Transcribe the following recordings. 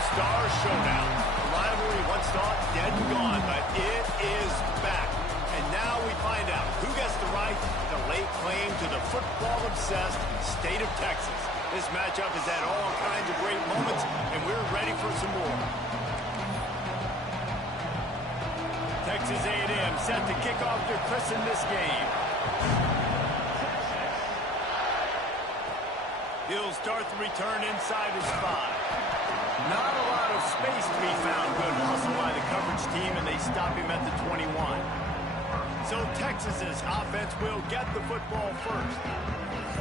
Stars showdown. The rivalry once thought dead and gone, but it is back. And now we find out who gets the right to lay claim to the football-obsessed state of Texas. This matchup has had all kinds of great moments, and we're ready for some more. Texas A&M set to kick off their christen this game. He'll start the return inside his 5. Not a lot of space to be found. Good hustle by the coverage team, and they stop him at the 21. So Texas's offense will get the football first.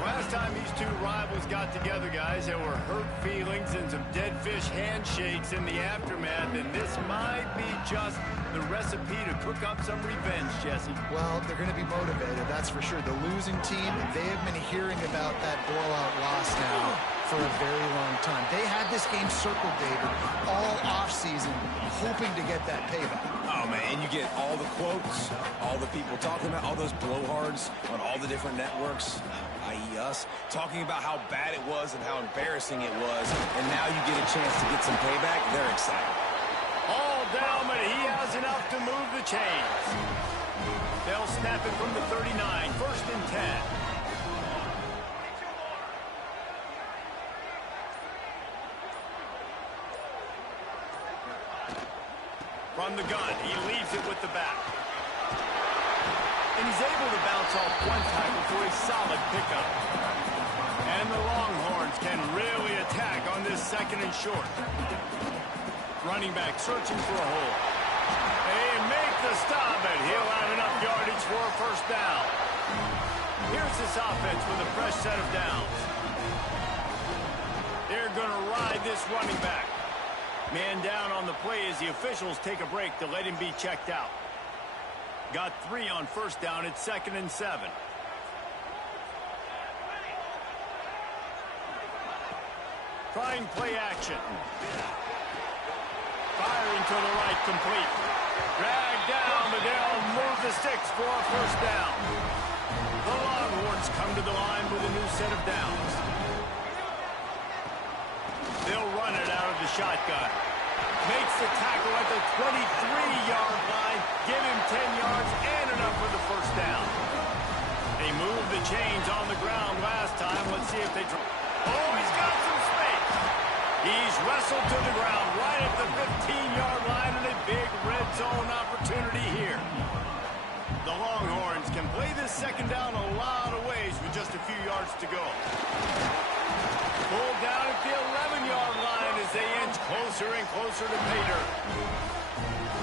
Last time these two rivals got together, guys, there were hurt feelings and some dead fish handshakes in the aftermath, and this might be just the recipe to cook up some revenge, Jesse. Well, they're going to be motivated, that's for sure. The losing team, they have been hearing about that blowout loss now for a very long time. They had this game circled, David, all offseason, hoping to get that payback. Oh, man, and you get all the quotes, all the people talking about, all those blowhards on all the different networks, i.e. us, talking about how bad it was and how embarrassing it was, and now you get a chance to get some payback. They're excited. All down, but he has enough to move the chains. They'll snap it from the 39, 1st and 10. From the gun, he leaves it with the back. And he's able to bounce off one tackle for a solid pickup. And the Longhorns can really attack on this 2nd and short. Running back searching for a hole. They make the stop, and he'll have enough yardage for a 1st down. Here's this offense with a fresh set of downs. They're going to ride this running back. Man down on the play as the officials take a break to let him be checked out. Got 3 on 1st down. It's 2nd and 7. Trying play action. Firing to the right, complete. Dragged down, but they'll move the sticks for a 1st down. The Longhorns come to the line with a new set of downs. They'll run it out of the shotgun. Makes the tackle at the 23-yard line. Give him 10 yards and enough for the 1st down. They moved the chains on the ground last time. Let's see if they drop. Oh, he's got some space. He's wrestled to the ground right at the 15-yard line, and a big red zone opportunity here. The Longhorns can play this 2nd down a lot of ways with just a few yards to go. Pulled down at the 11-yard line as they inch closer and closer to pay dirt.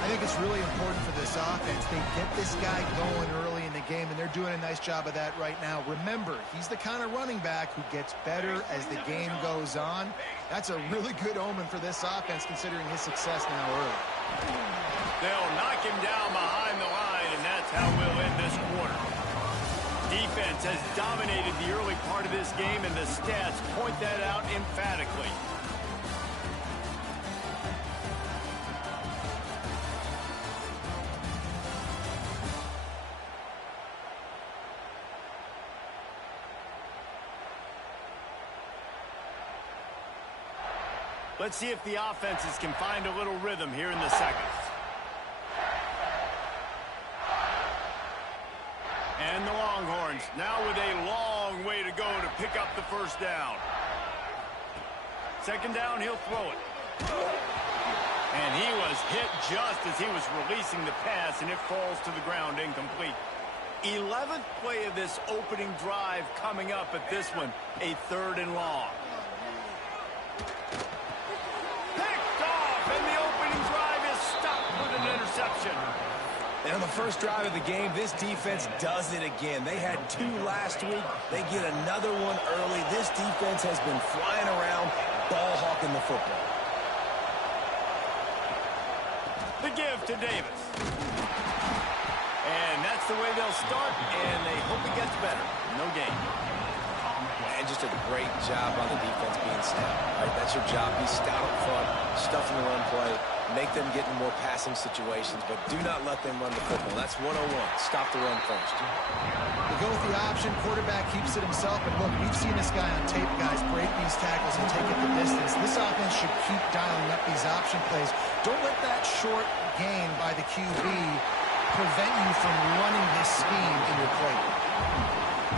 I think it's really important for this offense. They get this guy going early in the game, and they're doing a nice job of that right now. Remember, he's the kind of running back who gets better as the game goes on. That's a really good omen for this offense, considering his success now early. They'll knock him down behind the line, and that's how we'll end this quarter. Defense has dominated the early part of this game, and the stats point that out emphatically. Let's see if the offenses can find a little rhythm here in the 2nd. And the Longhorns now with a long way to go to pick up the 1st down. 2nd down, he'll throw it. And he was hit just as he was releasing the pass, and it falls to the ground incomplete. 11th play of this opening drive coming up at this one, a 3rd and long. Picked off, and the opening drive is stopped with an interception. And on the 1st drive of the game, this defense does it again. They had 2 last week. They get another one early. This defense has been flying around, ball hawking the football. The give to Davis. And that's the way they'll start, and they hope it gets better. No gain. And just a great job on the defense being stout. Right? That's your job. Be stout up front, stuff in the run play, make them getting more passing situations, but do not let them run the football. That's 101. Stop the run first. They go with the option. Quarterback keeps it himself. And look, we've seen this guy on tape, guys, break these tackles and take it the distance. This offense should keep dialing up these option plays. Don't let that short gain by the QB prevent you from running this scheme in your playbook.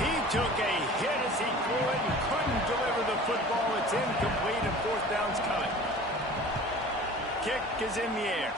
He took a hit as he threw it and couldn't deliver the football. It's incomplete and fourth down's coming. Kick is in the air.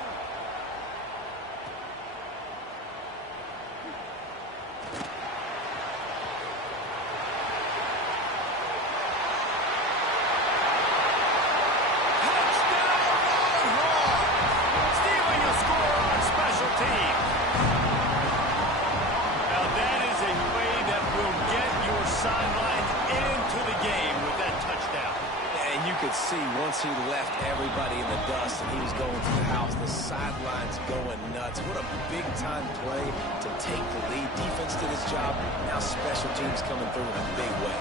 Once he left everybody in the dust and he was going to the house, the sidelines going nuts. What a big-time play to take the lead. Defense did his job. Now special teams coming through in a big way.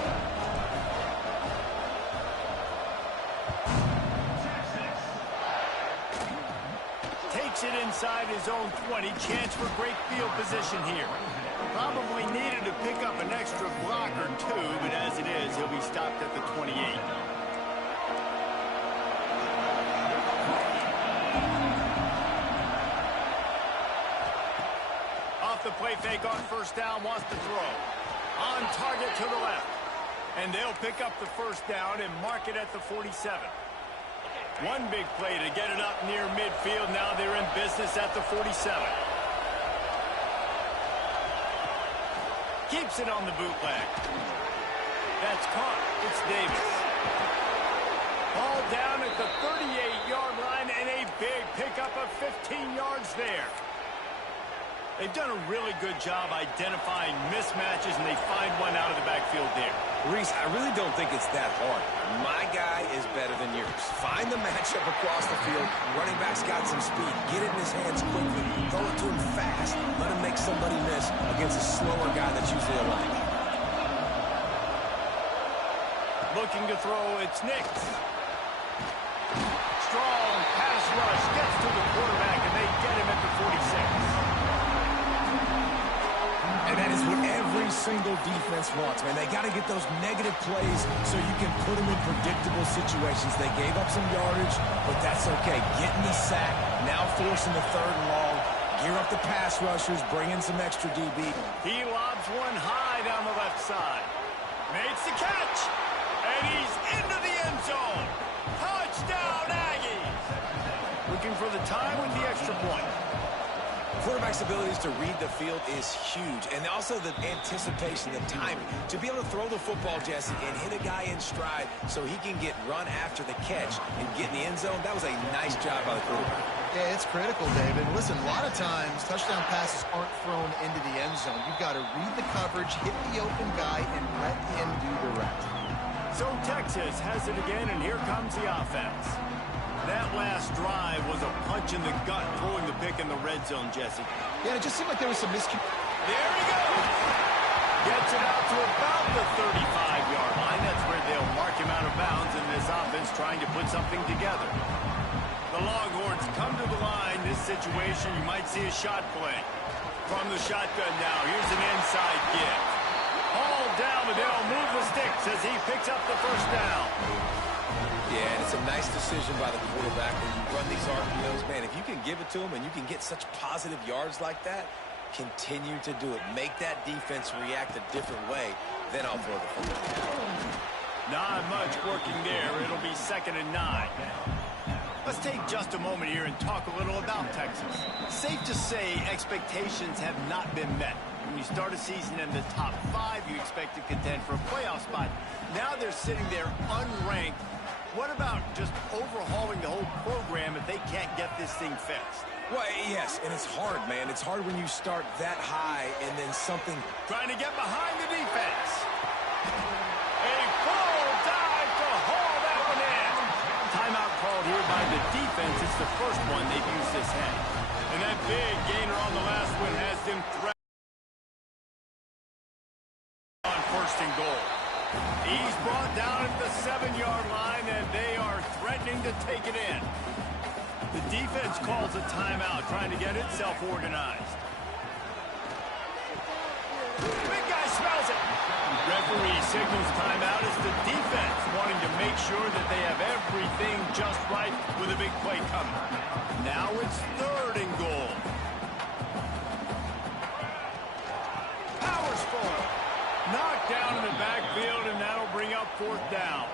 Takes it inside his own 20. Chance for great field position here. Probably needed to pick up an extra block or two, but as it is, he'll be stopped at the 28. The play fake on first down, wants to throw. On target to the left. And they'll pick up the first down and mark it at the 47. One big play to get it up near midfield. Now they're in business at the 47. Keeps it on the bootleg. That's caught. It's Davis. Ball down at the 38-yard line and a big pickup of 15 yards there. They've done a really good job identifying mismatches, and they find one out of the backfield there. Reese, I really don't think it's that hard. My guy is better than yours. Find the matchup across the field. Running back's got some speed. Get it in his hands quickly. Throw it to him fast. Let him make somebody miss against a slower guy that's usually a linebacker. Looking to throw, it's Nix. Strong pass rush. Gets to the quarterback, and they get him at the 46. And that is what every single defense wants, man. They got to get those negative plays so you can put them in predictable situations. They gave up some yardage, but that's okay. Getting the sack, now forcing the third and long. Gear up the pass rushers, bring in some extra DB. He lobs one high down the left side. Makes the catch, and he's into the end zone. Touchdown, Aggies! Looking for the time with the extra point. Quarterback's abilities to read the field is huge, and also the anticipation, the timing. To be able to throw the football, Jesse, and hit a guy in stride so he can get run after the catch and get in the end zone, that was a nice job by the quarterback. Yeah, it's critical, David. Listen, a lot of times, touchdown passes aren't thrown into the end zone. You've got to read the coverage, hit the open guy, and let him do the rest. So Texas has it again, and here comes the offense. That last drive was a punch in the gut, throwing the pick in the red zone, Jesse. Yeah, it just seemed like there was some There he goes! Gets it out to about the 35-yard line. That's where they'll mark him out of bounds in this offense trying to put something together. The Longhorns come to the line. This situation, you might see a shot play. From the shotgun now, here's an inside give. Hauled down, but they'll move the sticks as he picks up the first down. Yeah, and it's a nice decision by the quarterback when you run these RPOs. Man, if you can give it to him and you can get such positive yards like that, continue to do it. Make that defense react a different way, then I'll throw the football. Not much working there. It'll be 2nd and 9. Let's take just a moment here and talk a little about Texas. Safe to say expectations have not been met. When you start a season in the top 5, you expect to contend for a playoff spot. Now they're sitting there unranked. What about just overhauling the whole program if they can't get this thing fixed? Well, yes, and it's hard, man. It's hard when you start that high and then something... Trying to get behind the defense. A full dive to haul that one in. Timeout called here by the defense. It's the first one they've used this head. And that big gainer on the last one has them threatened on 1st and goal. He's brought down at the 7-yard line, and they are threatening to take it in. The defense calls a timeout, trying to get itself organized. Big guy smells it. Referee signals timeout as the defense wanting to make sure that they have everything just right with a big play coming. Now it's 3rd and goal. Powers for it. Knocked down in the backfield, and that'll bring up 4th down.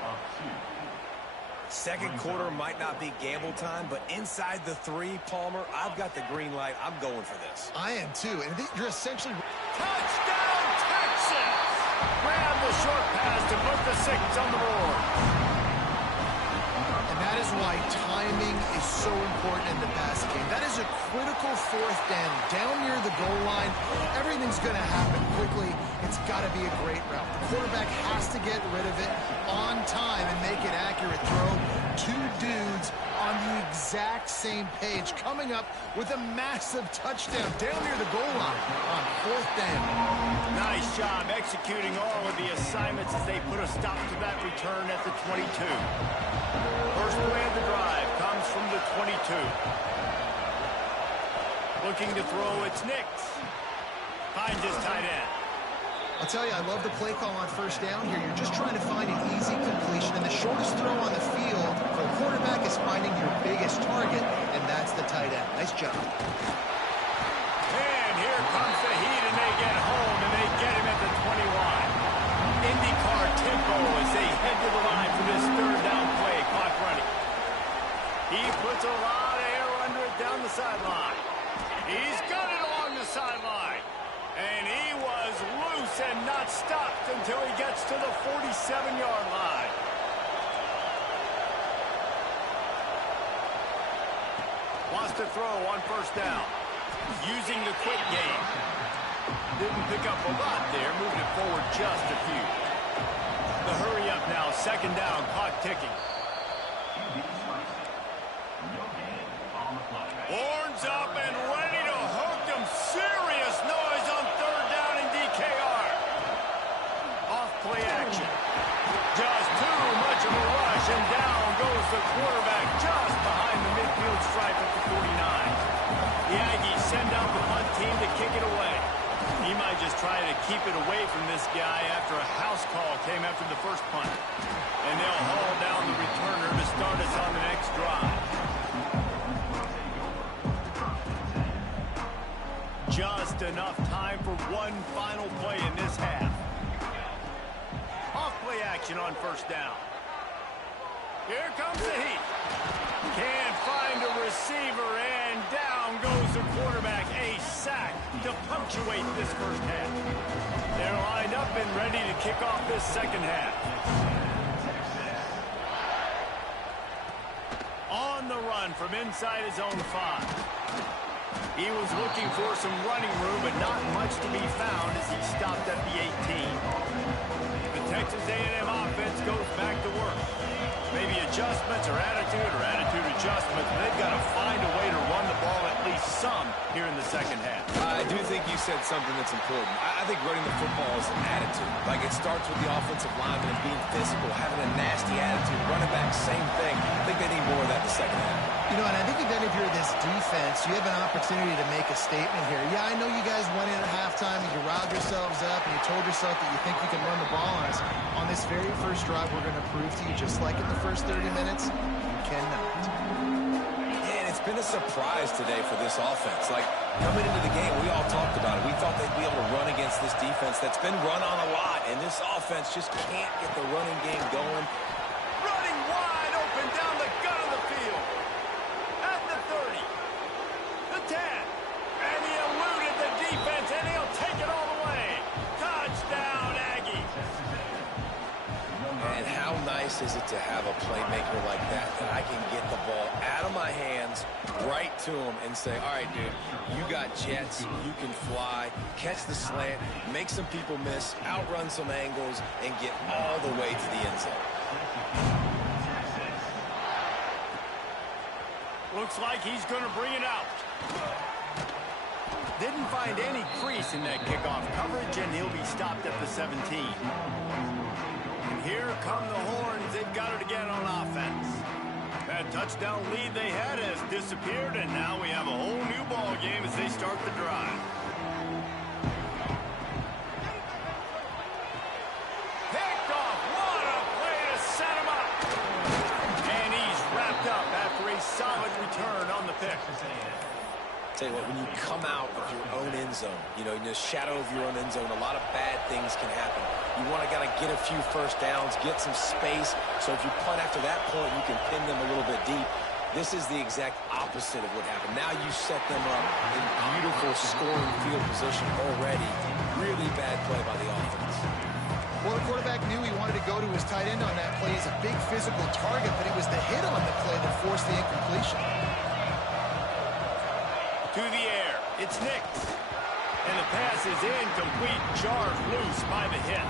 Second quarter might not be gamble time, but inside the 3, Palmer, I've got the green light. I'm going for this. I am too, and you're essentially... Touchdown, Texas! Grab the short pass to put the 6 on the board. And that is why timing is so important in the passing game. That is a critical 4th down. Down near the goal line, everything's going to happen quickly. It's got to be a great route. The quarterback has to get rid of it on time and make an accurate throw. 2 dudes on the exact same page, coming up with a massive touchdown down near the goal line on 4th down. Nice job executing all of the assignments as they put a stop to that return at the 22. First play of the drive comes from the 22. Looking to throw, it's Nix. Finds his tight end. I'll tell you, I love the play call on 1st down here. You're just trying to find an easy completion, and the shortest throw on the field for a quarterback is finding your biggest target, and that's the tight end. Nice job. And here comes the heat, and they get home, and they get him at the 21. IndyCar tempo as they head to the line for this 3rd down play. Clock running. He puts a lot of air under it down the sideline. He's got it along the sideline. And he was loose and not stopped until he gets to the 47-yard line. Wants to throw on 1st down. Using the quick game. Didn't pick up a lot there, moving it forward just a few. The hurry up now, 2nd down, clock ticking. Horns up and ready to hook them. Serious noise on 3rd down in DKR. Off play action. Just too much of a rush, and down goes the quarterback just behind the midfield stripe at the 49. The Aggies send out the punt team to kick it away. He might just try to keep it away from this guy after a house call came after the first punt. And they'll haul down the returner to start us on the next drive. Just enough time for one final play in this half. Off play action on 1st down. Here comes the heat. Can't find a receiver, and down goes the quarterback. A sack to punctuate this 1st half. They're lined up and ready to kick off this 2nd half. On the run from inside his own 5. He was looking for some running room, but not much to be found as he stopped at the 18. The Texas A&M offense goes back to work. Maybe adjustments or attitude adjustments. They've got to find a way to run the ball at least some here in the 2nd half. I do think you said something that's important. I think running the football is an attitude. Like, it starts with the offensive lineman and being physical, having a nasty attitude. Running back, same thing. I think they need more of that in the 2nd half. You know, and I think if any of you're this defense, you have an opportunity to make a statement here. Yeah, I know you guys went in at halftime and you riled yourselves up and you told yourself that you think you can run the ball on us. On this very first drive, we're going to prove to you, just like in the first 30 minutes, you cannot. Yeah, and it's been a surprise today for this offense. Like, coming into the game, we all talked about it. We thought they'd be able to run against this defense that's been run on a lot, and this offense just can't get the running game going. Running wide open down the gut of the field. At the 30. The 10. And he eluded the defense, and he'll take it all the way. Touchdown, Aggies. And how nice is it to have a playmaker like that I can get the ball out of my hands, right to him, and say, all right, dude, you got jets, you can fly, catch the slant, make some people miss, outrun some angles, and get all the way to the end zone. Looks like he's going to bring it out. Didn't find any crease in that kickoff coverage, and he'll be stopped at the 17. And here come the horns. They've got it again on offense. That That touchdown lead they had has disappeared, and now we have a whole new ball game as they start the drive. Picked off. What a play to set him up. And he's wrapped up after a solid return on the pick. Tell you what, when you come out of your own end zone, in the shadow of your own end zone, a lot of bad things can happen. You want to get a few first downs, get some space, so if you punt after that point, you can pin them a little bit deep. This is the exact opposite of what happened. Now you set them up in beautiful scoring field position already. Really bad play by the offense. Well, the quarterback knew he wanted to go to his tight end on that play. He's a big physical target, but it was the hit on the play that forced the incompletion. To the air, it's Nix. And the pass is incomplete, jarred loose by the hit.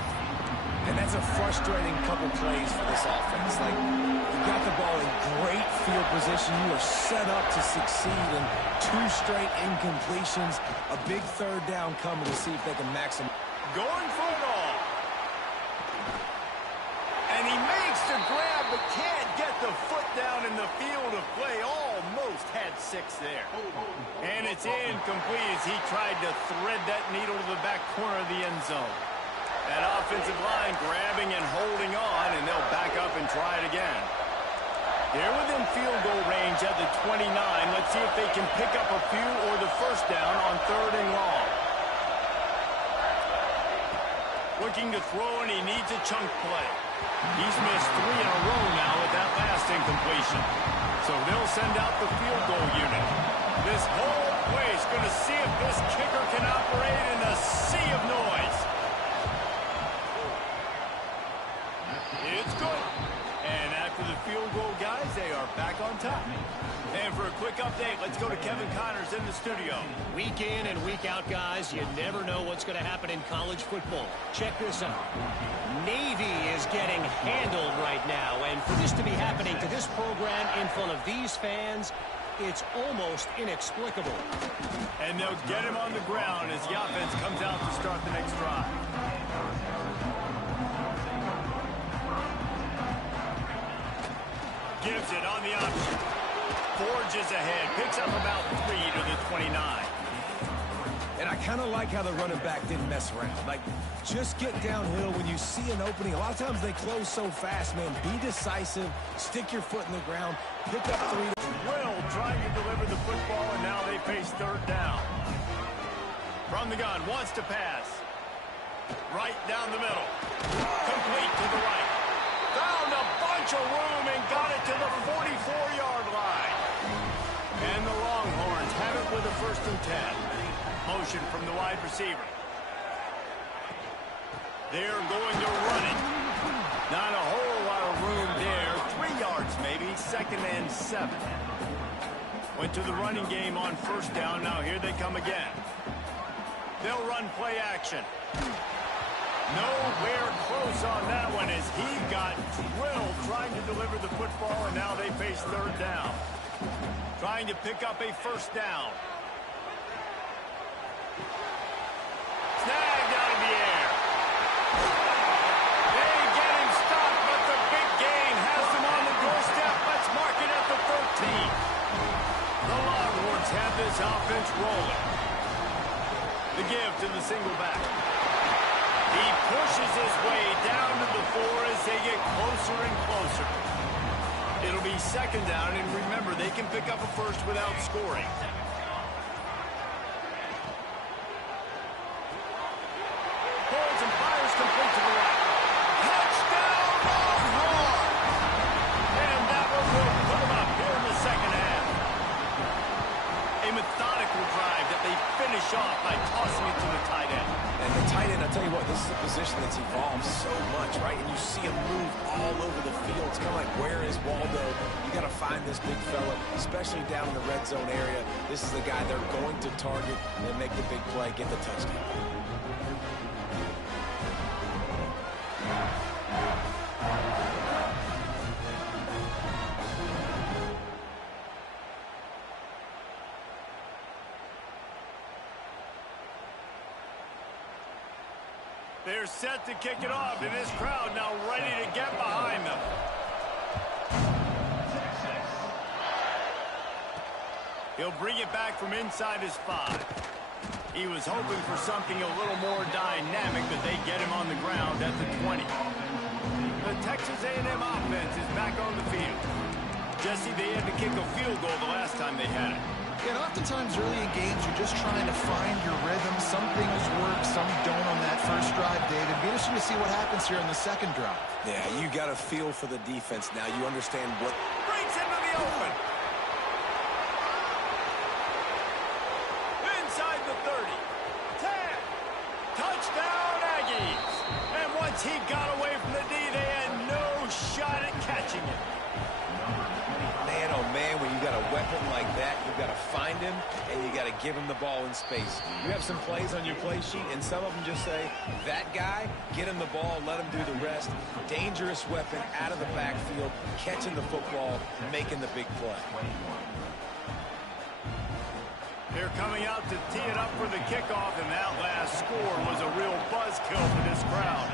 And that's a frustrating couple plays for this offense. Like, you got the ball in great field position. You are set up to succeed, and 2 straight incompletions. A big third down coming to see if they can maximize. Going for it all. And he makes the grab, but can't get the foot down in the field of play. Almost had 6 there. And it's incomplete as he tried to thread that needle to the back corner of the end zone. That offensive line grabbing and holding on, and they'll back up and try it again. They're within field goal range at the 29. Let's see if they can pick up a few or the first down on 3rd and long. Looking to throw, and he needs a chunk play. He's missed 3 in a row now with that last incompletion. So they'll send out the field goal unit. This whole place going to see if this kicker can operate in a sea of noise. It's good. And after the field goal, guys, they are back on top. And for a quick update, let's go to Kevin Connors in the studio. Week in and week out, guys, you never know what's going to happen in college football. Check this out. Navy is getting handled right now, and for this to be happening to this program in front of these fans, it's almost inexplicable. And they'll get him on the ground as the offense comes out to start the next drive. Gives it on the option. Forges ahead. Picks up about 3 to the 29. And I kind of like how the running back didn't mess around. Like, just get downhill when you see an opening. A lot of times they close so fast, man. Be decisive. Stick your foot in the ground. Pick up 3. Will trying to deliver the football, and now they face 3rd down. From the gun, wants to pass. Right down the middle. Complete to the right. Found a bunch of room and got it to the 44-yard line. And the Longhorns have it with a 1st and 10. Motion from the wide receiver. They're going to run it. Not a whole lot of room there. 3 yards maybe. 2nd and 7. Went to the running game on 1st down. Now here they come again. They'll run play action. Nowhere close on that one as he got drilled trying to deliver the football, and now they face 3rd down. Trying to pick up a 1st down. Snagged out of the air. They get him stopped, but the big gain has them on the doorstep. Let's mark it at the 13. The Longhorns have this offense rolling. The give to the single back. He pushes his way down to the 4 as they get closer and closer. It'll be 2nd down, and remember, they can pick up a 1st without scoring. Holds and fires complete to the right. Touchdown, Longhorns! And that one will put them up here in the 2nd half. A methodical drive that they finish off by tossing it to the tight end. And the tight end, I tell you what, this is a position that's evolved so much, right? And you see him move all over the field. It's kind of like, where is Waldo? You got to find this big fella, especially down in the red zone area. This is the guy they're going to target and make the big play, get the touchdown. They're set to kick it off, and this crowd now ready to get behind them. He'll bring it back from inside his 5. He was hoping for something a little more dynamic, but they get him on the ground at the 20. The Texas A&M offense is back on the field. Jesse, they had to kick a field goal the last time they had it. And oftentimes early in games, you're just trying to find your rhythm. Some things work, some don't on that first drive, David. Be interesting to see what happens here in the second drive. Yeah, you got a feel for the defense now. You understand what... Breaks into the open. Inside the 30. 10. Touchdown, Aggies. And once he got away from the D, they had no shot at catching it. Man, oh man, when you got a weapon like that, you got to find him, and you got to give him the ball in space. You have some plays on your play sheet, and some of them just say, that guy, get him the ball, let him do the rest. Dangerous weapon out of the backfield, catching the football, making the big play. They're coming out to tee it up for the kickoff, and that last score was a real buzzkill for this crowd.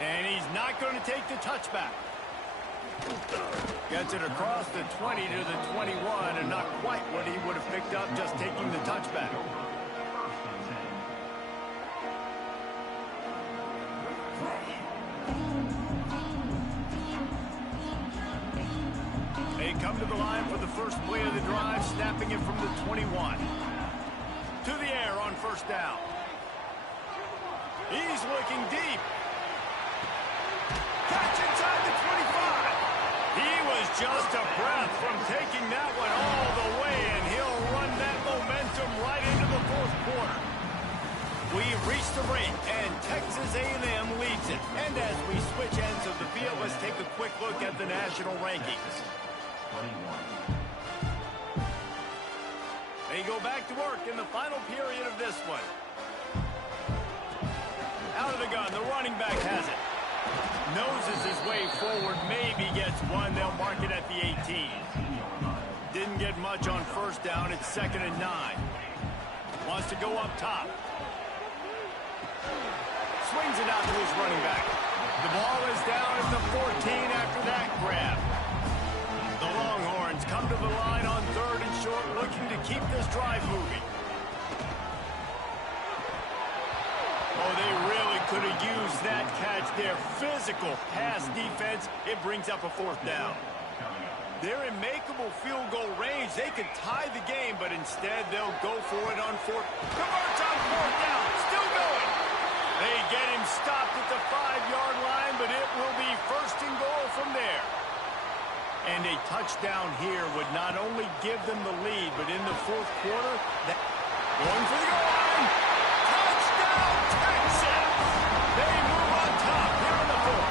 And he's not going to take the touchback. Gets it across the 20 to the 21, and not quite what he would have picked up just taking the touchback. They come to the line for the first play of the drive, snapping it from the 21. To the air on first down. He's looking deep. Catch inside the 25. He was just a breath from taking that one all the way, and he'll run that momentum right into the fourth quarter. We've reached the break, and Texas A&M leads it. And as we switch ends of the field, let's take a quick look at the national rankings. They go back to work in the final period of this one. Out of the gun, the running back has it. Noses his way forward, maybe gets one. They'll mark it at the 18. Didn't get much on first down. It's 2nd and 9. Wants to go up top. Swings it out to his running back. The ball is down at the 14 after that grab. The Longhorns come to the line on 3rd and short, looking to keep this drive moving. Oh, they really could have used that catch. Their physical pass defense, it brings up a 4th down. They're in makeable field goal range. They could tie the game, but instead they'll go for it on 4th. Converts on 4th down. Still going. They get him stopped at the 5-yard line, but it will be 1st and goal from there. And a touchdown here would not only give them the lead, but in the 4th quarter, going for the goal line. Touchdown, Texas! They move on top here in the 4th.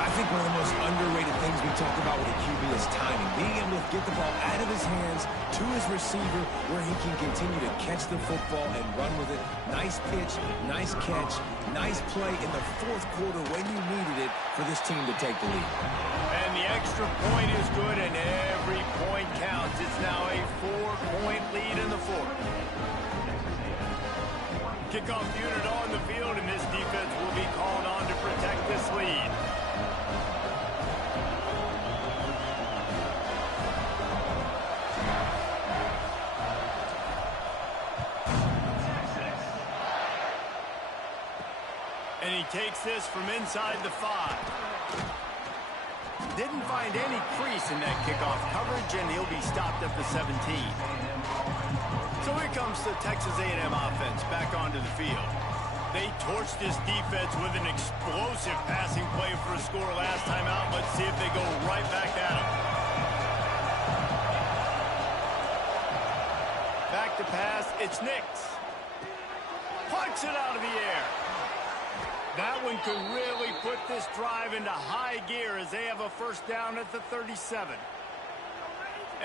I think one of the most underrated things we talk about with a QB is timing. Being able to get the ball out of his hands to his receiver where he can continue to catch the football and run with it. Nice pitch, nice catch, nice play in the 4th quarter when you needed it for this team to take the lead. And the extra point is good, and every point counts. It's now a 4-point lead in the 4th. Kickoff unit on the field, and this defense will be called on to protect this lead. And he takes this from inside the 5. Didn't find any crease in that kickoff coverage, and he'll be stopped at the 17. So here comes the Texas A&M offense back onto the field. They torched this defense with an explosive passing play for a score last time out. Let's see if they go right back at him. Back to pass, it's Nix. Punts it out of the air. That one could really put this drive into high gear as they have a 1st down at the 37.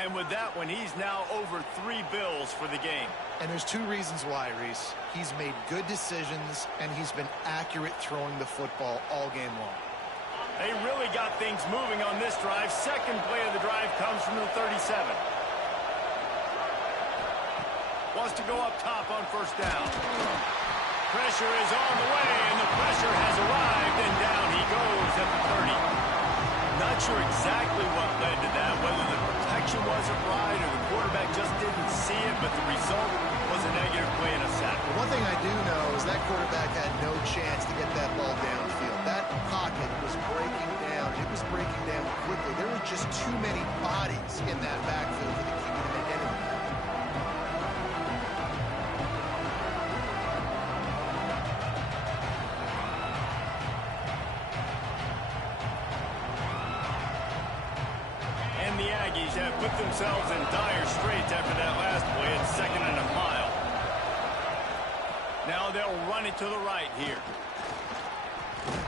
And with that one, he's now over 3 bills for the game. And there's 2 reasons why, Reese. He's made good decisions, and he's been accurate throwing the football all game long. They really got things moving on this drive. 2nd play of the drive comes from the 37. Wants to go up top on 1st down. Pressure is on the way, and the pressure has arrived, and down he goes at the 30. Not sure exactly what led to that, whether the protection wasn't right or the quarterback just didn't see it, but the result was a negative play and a sack. One thing I do know is that quarterback had no chance to get that ball downfield. That pocket was breaking down. It was breaking down quickly. There were just too many bodies in that backfield for the QB to make anything. And the Aggies have put themselves in dire straits after that last play at 2nd and a mile. Now they'll run it to the right here.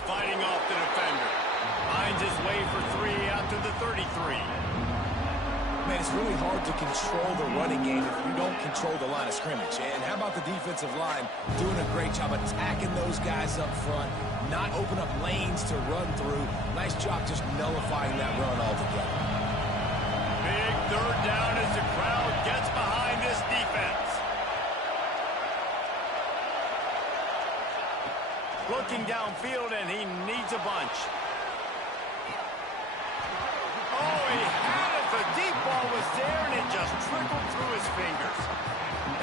Fighting off the defender. Finds his way for 3 out to the 33. Man, it's really hard to control the running game if you don't control the line of scrimmage. And how about the defensive line doing a great job attacking those guys up front, not open up lanes to run through. Nice job just nullifying that run altogether. Big 3rd down as the crowd gets behind this defense. Looking downfield, and he needs a bunch. Oh, he had it. The deep ball was there, and it just trickled through his fingers.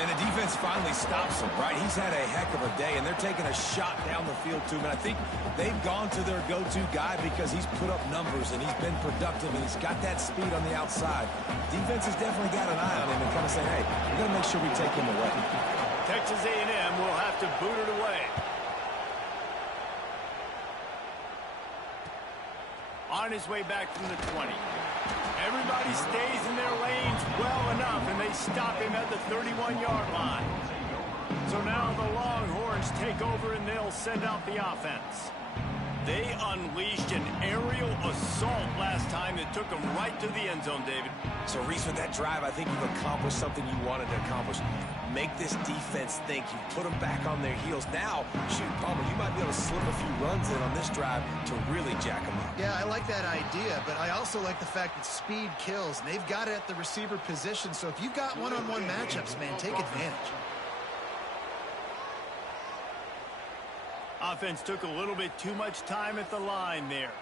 And the defense finally stops him, right? He's had a heck of a day, and they're taking a shot down the field to him. And I think they've gone to their go-to guy because he's put up numbers, and he's been productive, and he's got that speed on the outside. Defense has definitely got an eye on him and kind of say, hey, we're going to make sure we take him away. Texas A&M will have to boot it away. On his way back from the 20. Everybody stays in their lanes well enough, and they stop him at the 31-yard line. So now the Longhorns take over, and they'll send out the offense. They unleashed an aerial assault last time that took them right to the end zone, David. So, Reese, with that drive, I think you've accomplished something you wanted to accomplish. Make this defense think. You put them back on their heels. Now, shoot, Palmer, you might be able to slip a few runs in on this drive to really jack them up. Yeah, I like that idea, but I also like the fact that speed kills, and they've got it at the receiver position. So if you've got one-on-one matchups, man, take advantage. Offense took a little bit too much time at the line there.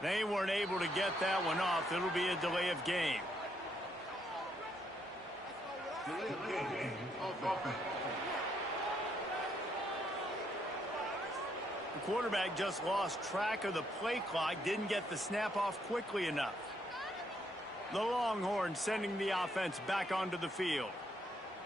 They weren't able to get that one off. It'll be a delay of game. The quarterback just lost track of the play clock, didn't get the snap off quickly enough. The Longhorns sending the offense back onto the field.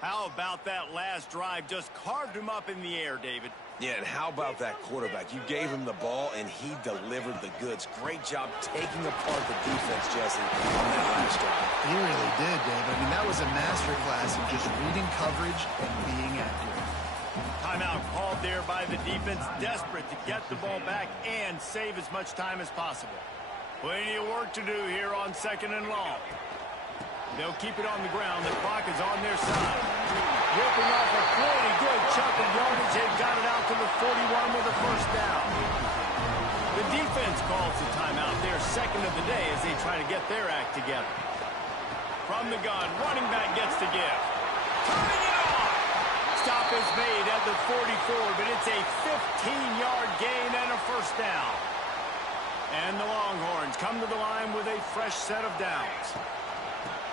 How about that last drive? Just carved him up in the air, David. Yeah, and how about that quarterback? You gave him the ball, and he delivered the goods. Great job taking apart the defense, Jesse, on that last drive. He really did, David. I mean, that was a masterclass of just reading coverage and being accurate. Timeout called there by the defense, desperate to get the ball back and save as much time as possible. Plenty of work to do here on 2nd and long. They'll keep it on the ground. The clock is on their side. Ripping off a pretty good chunk of yardage. They've got it out to the 41 with a 1st down. The defense calls the timeout, their 2nd of the day, as they try to get their act together. From the gun, running back gets the give. Turning it on! Stop is made at the 44, but it's a 15-yard gain and a 1st down. And the Longhorns come to the line with a fresh set of downs.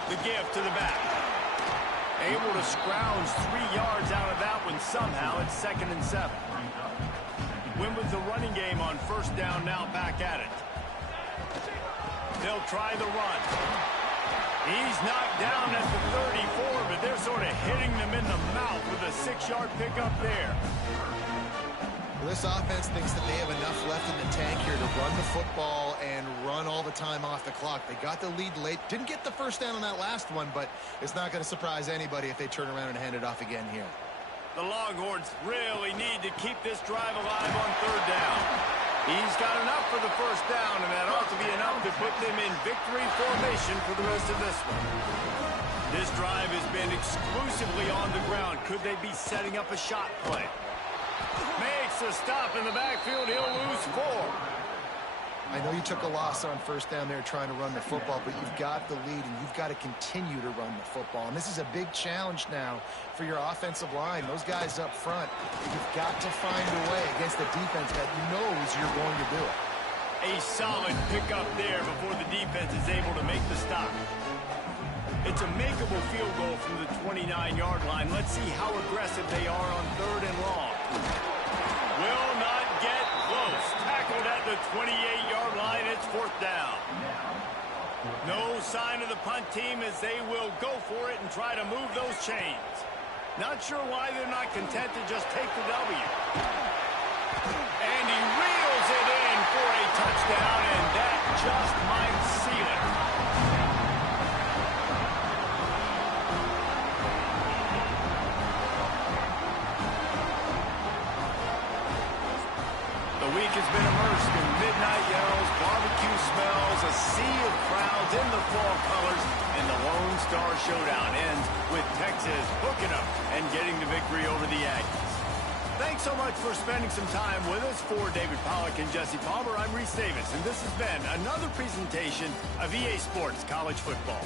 The give to the back. Able to scrounge 3 yards out of that one somehow. It's 2nd and 7. Win with the running game on 1st down, now back at it. They'll try the run. He's knocked down at the 34, but they're sort of hitting them in the mouth with a 6-yard pickup there. Well, this offense thinks that they have enough left in the tank here to run the football and run all the time off the clock. They got the lead late. Didn't get the 1st down on that last one, but it's not going to surprise anybody if they turn around and hand it off again here. The Longhorns really need to keep this drive alive on 3rd down. He's got enough for the 1st down, and that ought to be enough to put them in victory formation for the rest of this one. This drive has been exclusively on the ground. Could they be setting up a shot play? Makes a stop in the backfield. He'll lose 4. I know you took a loss on first down there trying to run the football, but you've got the lead, and you've got to continue to run the football. And this is a big challenge now for your offensive line. Those guys up front, you've got to find a way against the defense that knows you're going to do it. A solid pickup there before the defense is able to make the stop. It's a makeable field goal from the 29-yard line. Let's see how aggressive they are on 3rd and long. Will not get close. Tackled at the 28-yard line. It's 4th down. No sign of the punt team as they will go for it and try to move those chains. Not sure why they're not content to just take the W. And he reels it in for a touchdown, and that just might seal it. The week has been immersed in midnight yells, barbecue smells, a sea of crowds in the fall colors, and the Lone Star Showdown ends with Texas hooking up and getting the victory over the Aggies. Thanks so much for spending some time with us. For David Pollack and Jesse Palmer, I'm Reese Davis, and this has been another presentation of EA Sports College Football.